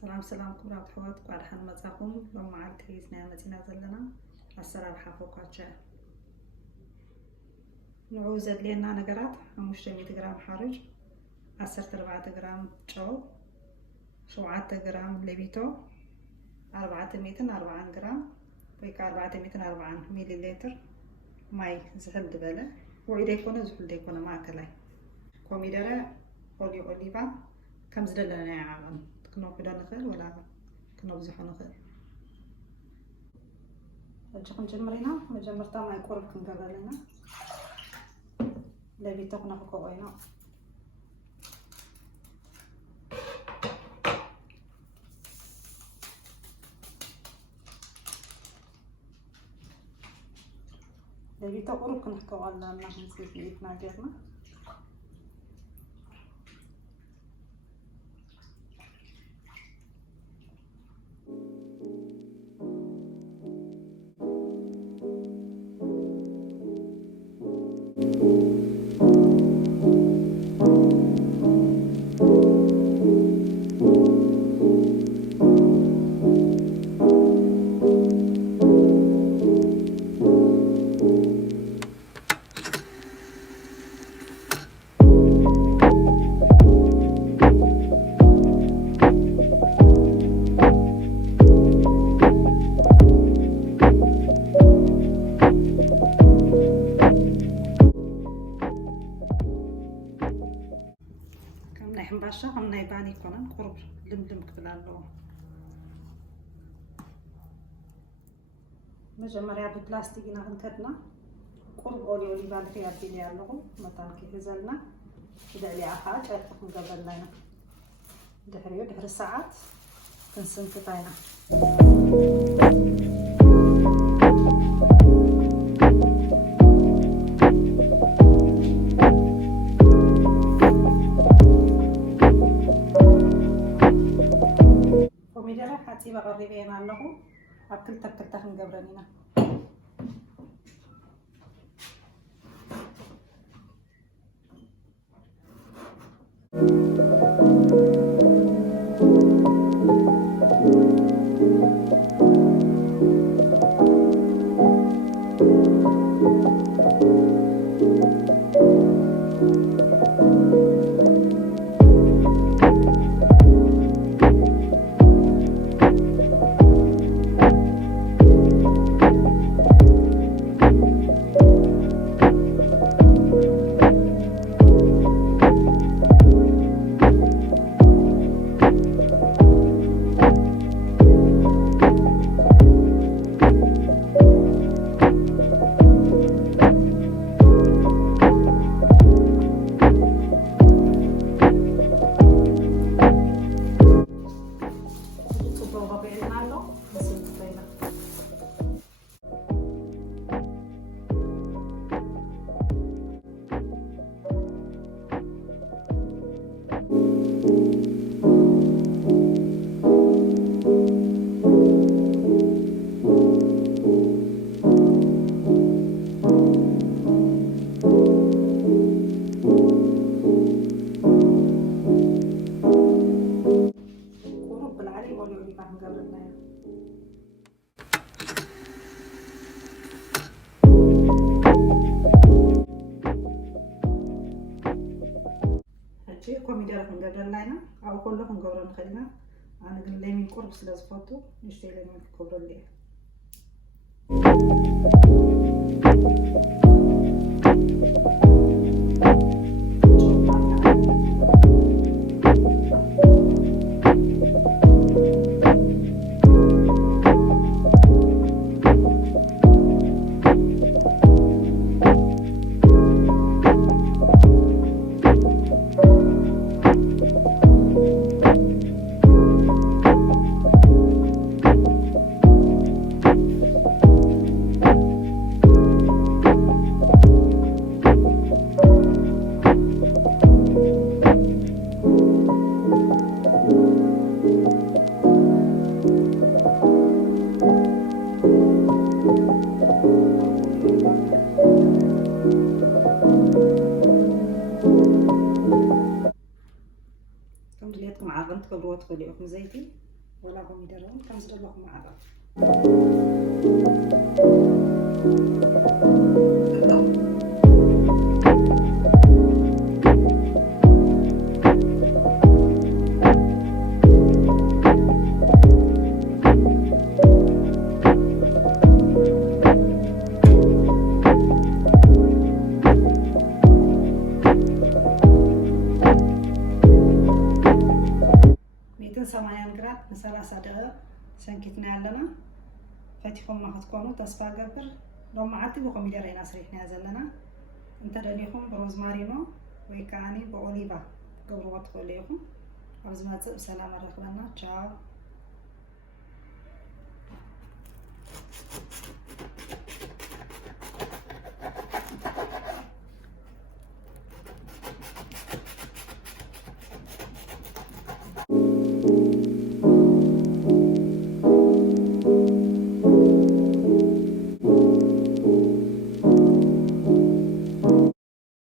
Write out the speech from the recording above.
سلام كبرات حوات قاعد حن مزاقهم لو معك هيزنا مزينا زلنا السلام حافوكاتشا نعوز لنا نقرات 500 جرام حرج 14 جرام جو 7 جرام لبيتو 440 جرام ويك 440 مليلتر ماي زحل دبله وعيد يكون زحل ديكون معك كوميدرا أوليفا كم زدلنا يا عالم كنا كده نخل ولا كنا بزحنا نخل الجقن جمرينا مجمرتا ما يقرب كن قبلنا لبي تقنا فكوينا لبي تقرب كن حكوالنا نحن نسيب بيتنا جرنا حنباشا هم نايباني كونن قرب لملم كبلالو مجمريا ببلاستيكنا هنكدنا قرب اولي بعد خيار ديالي يالو مطان كي هزلنا بدا لي عفاج اتفق قبلنا دحر ساعات كنسنكطينا كوميديا حاتي بغربينا له اكل تكلتها نقبرنينا كوميديا راح نقدرنا او كلهم نقبرن خلينا انا قل لي من قرب سلازفاتو نشتي لي من كبر لي كم دليتكم عرضت كبروت خليكم زيتي ولا كوميدرون كمزل لكم معنا 180 ግራም ለ30 ደቂቃ ሰንኪትና ያለና ፈቲኩም ማክትኮኑ ተስፋ ገብር ሎማዓቲ በኮሚደር ኢና ስሪሕና ዘለና እንተደሊኹም ብሮዝማሪኖ ወይ ከዓኒ በኦሊቫ ገብርዎ ትኽእሉ ኢኹም ኣብ ዝመፅእ ብሰላም ረኽበና ቻው